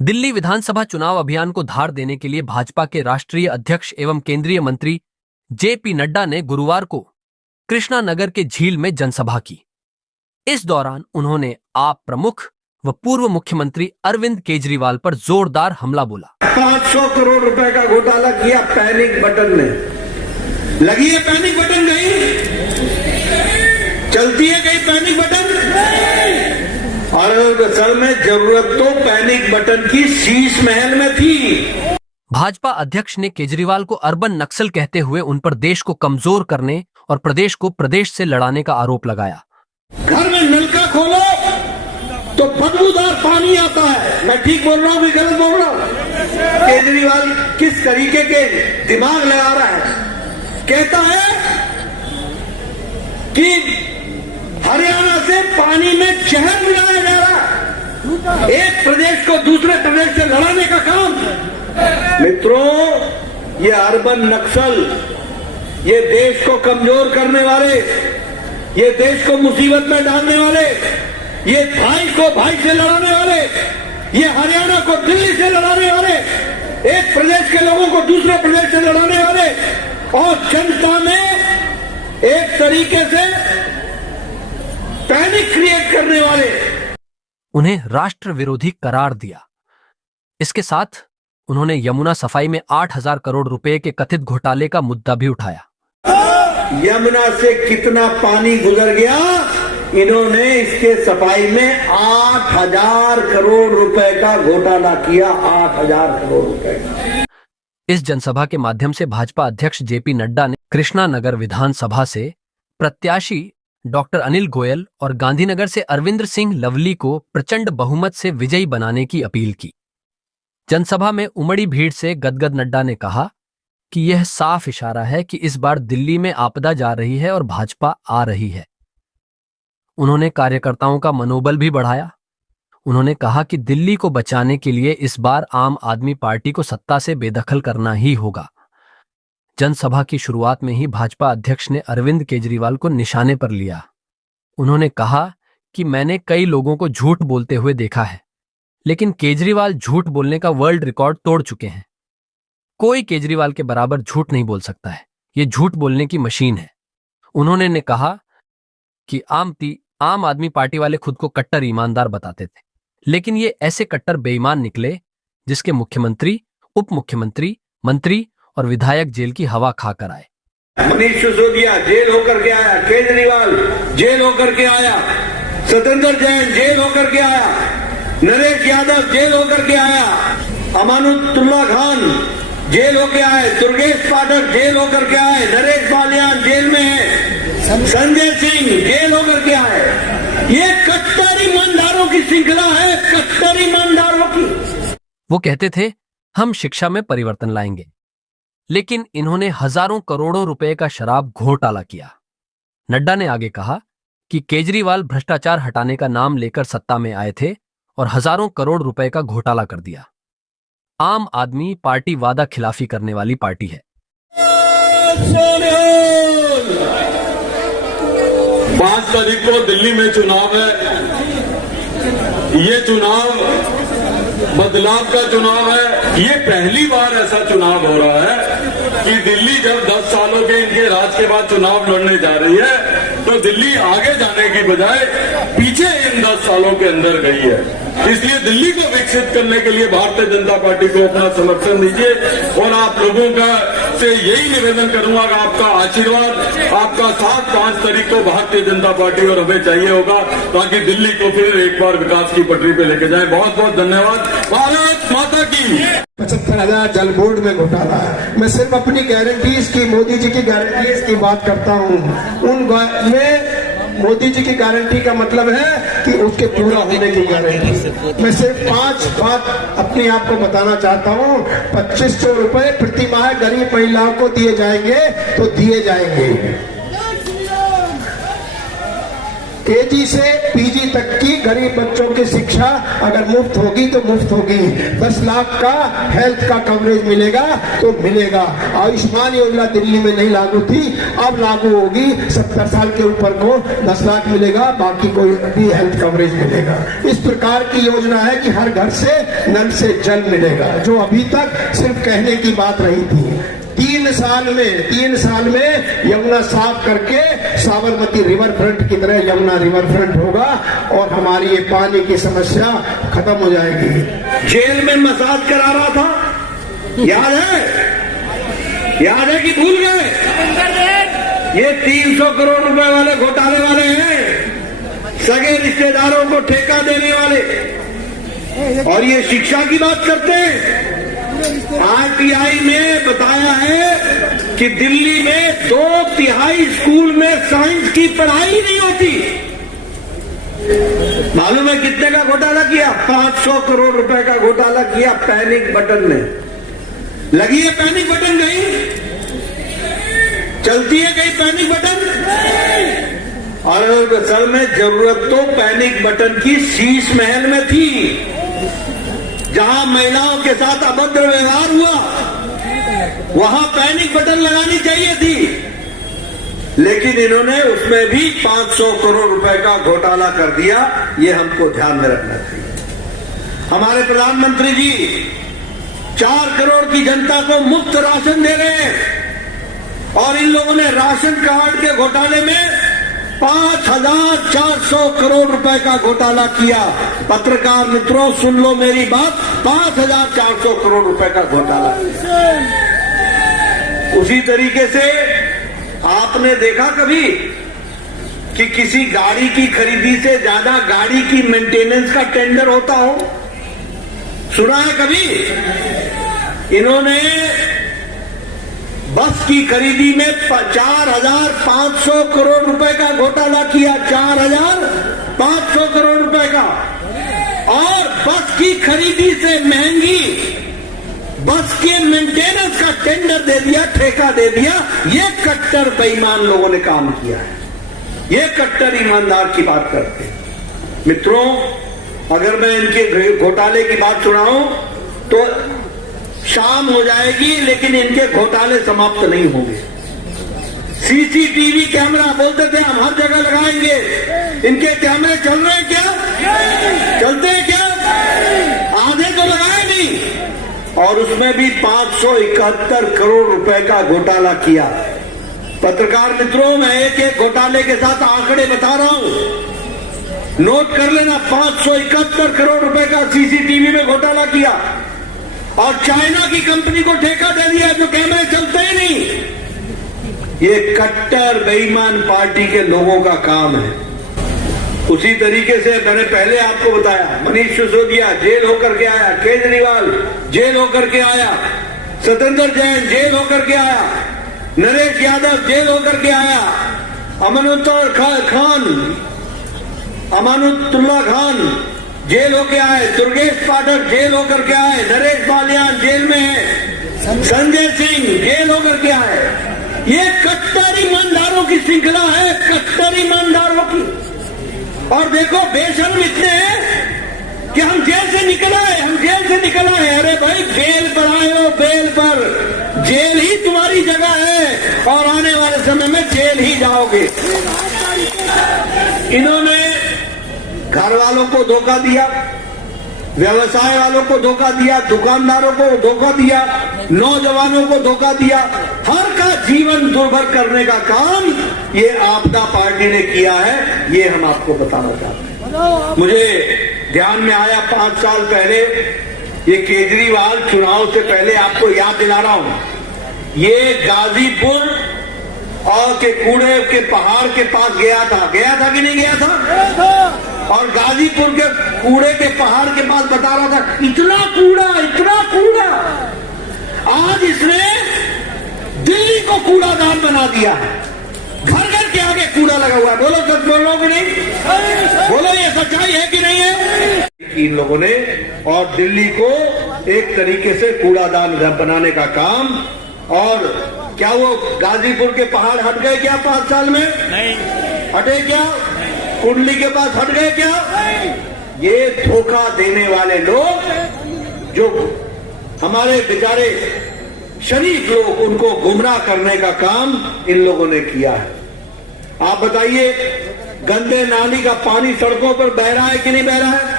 दिल्ली विधानसभा चुनाव अभियान को धार देने के लिए भाजपा के राष्ट्रीय अध्यक्ष एवं केंद्रीय मंत्री जेपी नड्डा ने गुरुवार को कृष्णा नगर के झील में जनसभा की। इस दौरान उन्होंने आप प्रमुख व पूर्व मुख्यमंत्री अरविंद केजरीवाल पर जोरदार हमला बोला। 500 करोड़ रुपए का घोटाला किया पैनिक बटन ने। लगी है पैनिक बटन? नहीं चलती है कहीं पैनिक बटन? और असल में जरूरत तो पैनिक बटन की शीश महल में थी। भाजपा अध्यक्ष ने केजरीवाल को अर्बन नक्सल कहते हुए उन पर देश को कमजोर करने और प्रदेश को प्रदेश से लड़ाने का आरोप लगाया। घर में नलका खोलो तो बदबूदार पानी आता है। मैं ठीक बोल रहा हूँ कि गलत बोल रहा हूँ? केजरीवाल किस तरीके के दिमाग लगा रहा है? कहता है कि हरियाणा से पानी में शहर मिलाया जा रहा है। एक प्रदेश को दूसरे प्रदेश से लड़ाने का काम। मित्रों, ये अर्बन नक्सल, ये देश को कमजोर करने वाले, ये देश को मुसीबत में डालने वाले, ये भाई को भाई से लड़ाने वाले, ये हरियाणा को दिल्ली से लड़ाने वाले, एक प्रदेश के लोगों को दूसरे प्रदेश से लड़ाने वाले और जनता में एक तरीके से पैनिक क्रिएट करने वाले, उन्हें राष्ट्र विरोधी करार दिया। इसके साथ उन्होंने यमुना सफाई में 8,000 करोड़ रुपए के कथित घोटाले का मुद्दा भी उठाया। यमुना से कितना पानी गुजर गया, इन्होंने इसके सफाई में 8,000 करोड़ रुपए का घोटाला किया। 8,000 करोड़ रुपए का। इस जनसभा के माध्यम से भाजपा अध्यक्ष जेपी नड्डा ने कृष्णा नगर विधानसभा से प्रत्याशी डॉक्टर अनिल गोयल और गांधीनगर से अरविंदर सिंह लवली को प्रचंड बहुमत से विजयी बनाने की अपील की। जनसभा में उमड़ी भीड़ से गदगद नड्डा ने कहा कि यह साफ इशारा है कि इस बार दिल्ली में आपदा जा रही है और भाजपा आ रही है। उन्होंने कार्यकर्ताओं का मनोबल भी बढ़ाया। उन्होंने कहा कि दिल्ली को बचाने के लिए इस बार आम आदमी पार्टी को सत्ता से बेदखल करना ही होगा। जनसभा की शुरुआत में ही भाजपा अध्यक्ष ने अरविंद केजरीवाल को निशाने पर लिया। उन्होंने कहा कि मैंने कई लोगों को झूठ बोलते हुए देखा है, लेकिन केजरीवाल झूठ बोलने का वर्ल्ड रिकॉर्ड तोड़ चुके हैं। कोई केजरीवाल के बराबर झूठ नहीं बोल सकता है, ये झूठ बोलने की मशीन है। उन्होंने कहा कि आम आदमी पार्टी वाले खुद को कट्टर ईमानदार बताते थे, लेकिन ये ऐसे कट्टर बेईमान निकले जिसके मुख्यमंत्री, उप मुख्यमंत्री, मंत्री और विधायक जेल की हवा खाकर आए। मनीष सिसोदिया जेल होकर के आया, केजरीवाल जेल होकर के आया, सत्येंद्र जैन जेल होकर के आया, नरेश यादव जेल होकर के आया, अमानुल्लाह खान जेल होकर आए, दुर्गेश पाठक जेल होकर के आए, नरेश बालियान जेल में है, संजय सिंह जेल होकर के आए। ये कट्टर ईमानदारों की श्रृंखला है, कट्टर ईमानदारों की। वो कहते थे हम शिक्षा में परिवर्तन लाएंगे, लेकिन इन्होंने हजारों करोड़ों रुपए का शराब घोटाला किया। नड्डा ने आगे कहा कि केजरीवाल भ्रष्टाचार हटाने का नाम लेकर सत्ता में आए थे और हजारों करोड़ रुपए का घोटाला कर दिया। आम आदमी पार्टी वादा खिलाफी करने वाली पार्टी है। 5 तारीख को दिल्ली में चुनाव है। ये चुनाव बदलाव का चुनाव है। ये पहली बार ऐसा चुनाव हो रहा है कि दिल्ली जब 10 सालों के इनके राज के बाद चुनाव लड़ने जा रही है तो दिल्ली आगे जाने की बजाय पीछे इन 10 सालों के अंदर गई है। इसलिए दिल्ली को विकसित करने के लिए भारतीय जनता पार्टी को अपना समर्थन दीजिए और आप लोगों का से यही निवेदन करूंगा कि आपका आशीर्वाद, आपका साथ 5 तारीख को भारतीय जनता पार्टी और हमें चाहिए होगा ताकि दिल्ली को फिर एक बार विकास की पटरी पे लेके जाए। बहुत बहुत धन्यवाद। भारत माता की। 75,000 जल बोर्ड में घोटाला है। मैं सिर्फ अपनी गारंटीज की, मोदी जी की गारंटीज की बात करता हूँ। उन में मोदी जी की गारंटी का मतलब है कि उसके पूरा होने की गारंटी। मैं सिर्फ 5 बात अपने आप को बताना चाहता हूँ। 2500 रुपए प्रति माह गरीब महिलाओं को दिए जाएंगे तो दिए जाएंगे। केजी से पीजी तक की गरीब बच्चों की शिक्षा अगर मुफ्त होगी तो मुफ्त होगी। 10 लाख का हेल्थ का कवरेज मिलेगा तो मिलेगा। आयुष्मान योजना दिल्ली में नहीं लागू थी, अब लागू होगी। 70 साल के ऊपर को 10 लाख मिलेगा, बाकी को भी हेल्थ कवरेज मिलेगा। इस प्रकार की योजना है कि हर घर से नल से जल मिलेगा, जो अभी तक सिर्फ कहने की बात रही थी। 3 साल में यमुना साफ करके साबरमती रिवर फ्रंट की तरह यमुना रिवर फ्रंट होगा और हमारी ये पानी की समस्या खत्म हो जाएगी। जेल में मसाज करा रहा था, याद है कि भूल गए? ये 300 करोड़ रुपए वाले घोटाले वाले हैं, सगे रिश्तेदारों को ठेका देने वाले, और ये शिक्षा की बात करते हैं। आरटीआई ने बताया है कि दिल्ली में 2/3 स्कूल में साइंस की पढ़ाई नहीं होती। मालूम है कितने का घोटाला किया? 500 करोड़ रुपए का घोटाला किया पैनिक बटन ने। लगी है पैनिक बटन कहीं? चलती है कहीं पैनिक बटन? और असल में जरूरत तो पैनिक बटन की शीश महल में थी, जहां महिलाओं के साथ अभद्र व्यवहार हुआ, वहां पैनिक बटन लगानी चाहिए थी। लेकिन इन्होंने उसमें भी 500 करोड़ रुपए का घोटाला कर दिया। ये हमको ध्यान में रखना चाहिए। हमारे प्रधानमंत्री जी 4 करोड़ की जनता को मुफ्त राशन दे रहे हैं, और इन लोगों ने राशन कार्ड के घोटाले में 5,400 करोड़ रुपए का घोटाला किया। पत्रकार मित्रों सुन लो मेरी बात, 5,400 करोड़ रुपए का घोटाला। उसी तरीके से आपने देखा कभी कि किसी गाड़ी की खरीदी से ज्यादा गाड़ी की मेंटेनेंस का टेंडर होता हो? सुना है कभी? इन्होंने बस की खरीदी में 4,500 करोड़ रुपए का घोटाला किया। 4,500 करोड़ रुपए का। और बस की खरीदी से महंगी बस के मेंटेनेंस का टेंडर दे दिया, ठेका दे दिया। ये कट्टर बेईमान लोगों ने काम किया है। ये कट्टर ईमानदार की बात करते हैं। मित्रों, अगर मैं इनके घोटाले की बात सुनाऊं तो शाम हो जाएगी, लेकिन इनके घोटाले समाप्त नहीं होंगे। सीसीटीवी कैमरा बोलते थे हम हर जगह लगाएंगे। इनके कैमरे चल रहे हैं क्या? चलते हैं क्या? आधे तो लगाए नहीं, और उसमें भी 571 करोड़ रुपए का घोटाला किया। पत्रकार मित्रों, मैं एक घोटाले के साथ आंकड़े बता रहा हूं, नोट कर लेना। 571 करोड़ रुपए का सीसीटीवी में घोटाला किया, और चाइना की कंपनी को ठेका दे दिया जो कैमरे चलते ही नहीं। ये कट्टर बेईमान पार्टी के लोगों का काम है। उसी तरीके से मैंने पहले आपको बताया, मनीष सिसोदिया जेल होकर के आया, केजरीवाल जेल होकर के आया, सत्येंद्र जैन जेल होकर के आया, नरेश यादव जेल होकर के आया, अमानुतुल्लाह खान जेल होके आए, दुर्गेश पाठक जेल होकर के आए, नरेश बालियान जेल में है, संजय सिंह जेल होकर के आए। ये कट्टर ईमानदारों की श्रृंखला है, कट्टर ईमानदारों की। और देखो बेशर्म इतने हैं कि हम जेल से निकल आए, अरे भाई बेल पर आए हो, बेल पर। जेल ही तुम्हारी जगह है, और आने वाले समय में जेल ही जाओगे। इन्होंने घर वालों को धोखा दिया, व्यवसाय वालों को धोखा दिया, दुकानदारों को धोखा दिया, नौजवानों को धोखा दिया। हर का जीवन दुर्भर करने का काम ये आपदा पार्टी ने किया है। ये हम आपको बताना चाहते हैं। मुझे ध्यान में आया 5 साल पहले, ये केजरीवाल चुनाव से पहले, आपको याद दिला रहा हूं, ये गाजीपुर और के कूड़े के पहाड़ के पास गया था कि नहीं गया था? और गाजीपुर के कूड़े के पहाड़ के पास बता रहा था, इतना कूड़ा। आज इसने दिल्ली को कूड़ादान बना दिया है। घर घर के आगे कूड़ा लगा हुआ है। बोलो सच बोल रहा हूं कि नहीं? बोलो ये सच्चाई है कि नहीं है? इन लोगों ने और दिल्ली को एक तरीके से कूड़ादान घर बनाने का काम। और क्या वो गाजीपुर के पहाड़ हट गए क्या 5 साल में? नहीं हटे क्या? कुंडली के पास हट गए क्या? ये धोखा देने वाले लोग जो हमारे बेचारे शरीफ लोग, उनको गुमराह करने का काम इन लोगों ने किया है। आप बताइए, गंदे नाली का पानी सड़कों पर बह रहा है कि नहीं बह रहा है?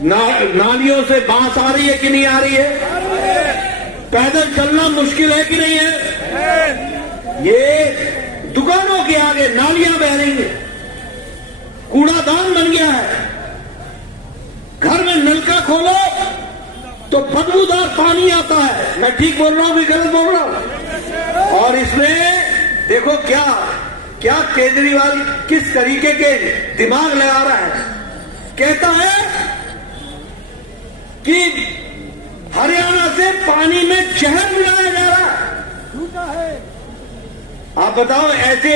नालियों से बांस आ रही है कि नहीं आ रही है? पैदल चलना मुश्किल है कि नहीं है? ये दुकानों के आगे नालियां बह रही हैं, कूड़ादान बन गया है। घर में नलका खोलो तो बदबूदार पानी आता है। मैं ठीक बोल रहा हूं कि गलत बोल रहा हूं? और इसमें देखो क्या क्या केजरीवाल किस तरीके के दिमाग लगा रहा है। कहता है कि हरियाणा से पानी में शहर मिलाया जा रहा है। आप बताओ, ऐसे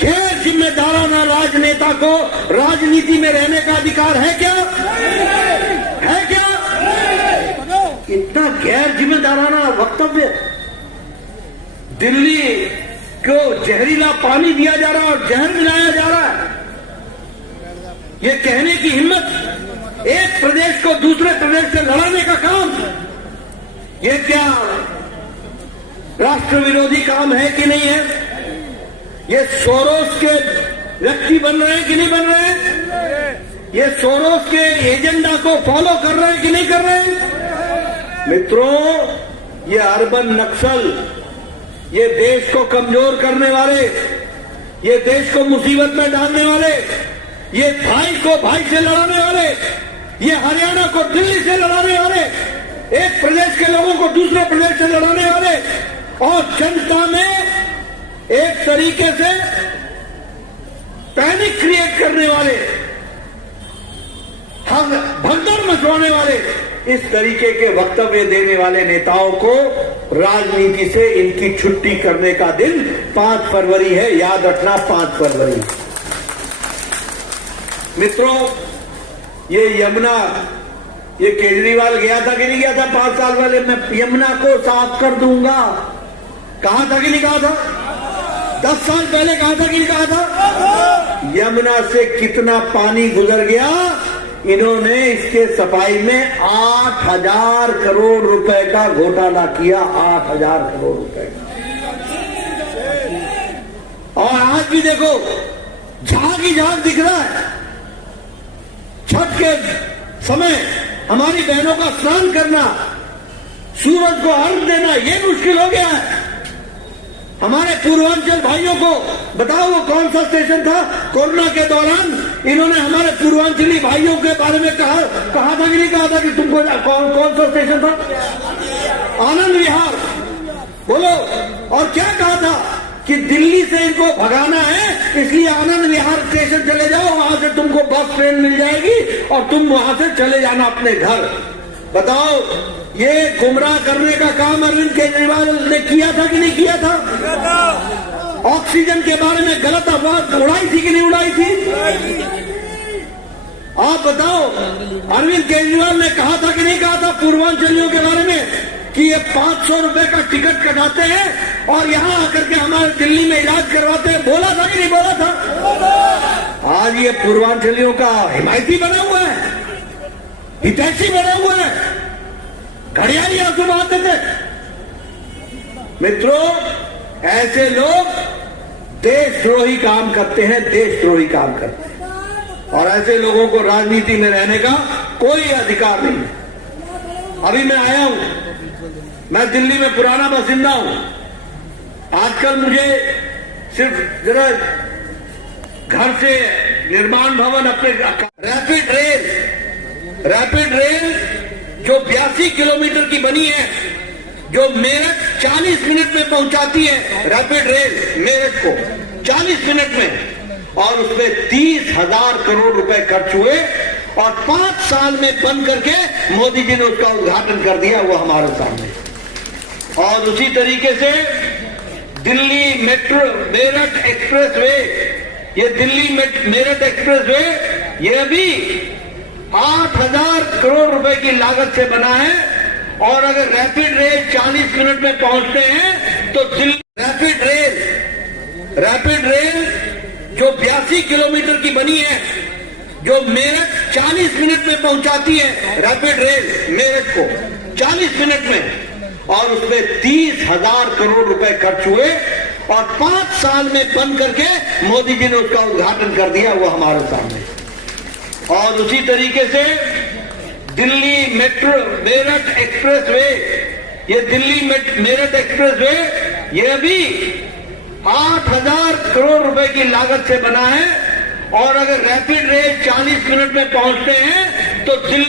गैर जिम्मेदाराना राजनेता को राजनीति में रहने का अधिकार है क्या? है क्या? इतना गैर जिम्मेदाराना वक्तव्य। दिल्ली को जहरीला पानी दिया जा रहा है और जहर मिलाया जा रहा है। ये कहने की हिम्मत, एक प्रदेश को दूसरे प्रदेश से लड़ाने का काम, ये क्या राष्ट्र विरोधी काम है कि नहीं है? ये सोरोस के व्यक्ति बन रहे हैं कि नहीं बन रहे हैं? ये सोरोस के एजेंडा को फॉलो कर रहे हैं कि नहीं कर रहे हैं? मित्रों, ये अर्बन नक्सल, ये देश को कमजोर करने वाले, ये देश को मुसीबत में डालने वाले, ये भाई को भाई से लड़ाने वाले, ये हरियाणा को दिल्ली से लड़ाने वाले, एक प्रदेश के लोगों को दूसरे प्रदेश से लड़ाने वाले और जनता में एक तरीके से पैनिक क्रिएट करने वाले, भगदड़ मचवाने वाले, इस तरीके के वक्तव्य देने वाले नेताओं को राजनीति से इनकी छुट्टी करने का दिन 5 फरवरी है। याद रखना, 5 फरवरी। मित्रों, ये यमुना, ये केजरीवाल गया था कि नहीं गया था 5 साल पहले? मैं यमुना को साफ कर दूंगा, कहा था कि नहीं कहा था? 10 साल पहले कहा था कि नहीं कहा था? यमुना से कितना पानी गुजर गया, इन्होंने इसके सफाई में 8,000 करोड़ रुपए का घोटाला किया। 8,000 करोड़ रुपए का। और आज भी देखो, झाग ही झाग दिख रहा है। छठ के समय हमारी बहनों का स्नान करना, सूरज को अर्घ देना, ये मुश्किल हो गया है। हमारे पूर्वांचल भाइयों को बताओ, वो कौन सा स्टेशन था कोरोना के दौरान? इन्होंने हमारे पूर्वांचली भाइयों के बारे में कहा था कि नहीं कहा था कि तुमको कौन सा स्टेशन था? आनंद विहार। बोलो, और क्या कहा था कि दिल्ली से इनको भगाना है, इसलिए आनंद विहार स्टेशन चले जाओ, वहां से तुमको बस ट्रेन मिल जाएगी और तुम वहां से चले जाना अपने घर। बताओ, ये गुमराह करने का काम अरविंद केजरीवाल ने किया था कि नहीं किया था? ऑक्सीजन के बारे में गलत अफवाह उड़ाई थी कि नहीं उड़ाई थी? आप बताओ, अरविंद केजरीवाल ने कहा था कि नहीं कहा था पूर्वांचलियों के बारे में कि ये 500 रुपए का टिकट कटाते हैं और यहां आकर के हमारे दिल्ली में इलाज करवाते हैं? बोला था कि नहीं बोला था? आज ये पूर्वांचलियों का हिमायती बना हुआ है, हितैषी बना हुआ है, घड़ियाली आंसू बहाते थे। मित्रों, ऐसे लोग देशद्रोही काम करते हैं, देशद्रोही काम करते हैं, और ऐसे लोगों को राजनीति में रहने का कोई अधिकार नहीं है। अभी मैं आया हूं, मैं दिल्ली में पुराना बासिंदा हूं। आजकल मुझे सिर्फ जरा घर से निर्माण भवन, अपने रैपिड रेल जो 82 किलोमीटर की बनी है, जो मेरठ 40 मिनट में पहुंचाती है, रैपिड रेल मेरठ को 40 मिनट में, और उसमें 30,000 करोड़ रुपए खर्च हुए और 5 साल में बंद करके मोदी जी ने उसका उद्घाटन कर दिया, वो हमारे सामने। और उसी तरीके से Delhi metro Meerut express way, ये दिल्ली मेरठ एक्सप्रेस वे, ये भी 8,000 करोड़ रुपए की लागत से बना है। और अगर रैपिड रेल 40 मिनट में पहुंचते हैं तो दिल्ली रैपिड रेल जो 82 किलोमीटर की बनी है, जो मेरठ 40 मिनट में पहुंचाती है, रैपिड रेल मेरठ को 40 मिनट में, और उसमें 30,000 करोड़ रुपए खर्च हुए और 5 साल में बंद करके मोदी जी ने उसका उद्घाटन कर दिया, वो हमारे सामने। और उसी तरीके से Delhi metro Meerut express way, ये दिल्ली मेरठ एक्सप्रेस वे ये भी 8,000 करोड़ रुपए की लागत से बना है, और अगर रैपिड रेल 40 मिनट में पहुंचते हैं तो दिल्ली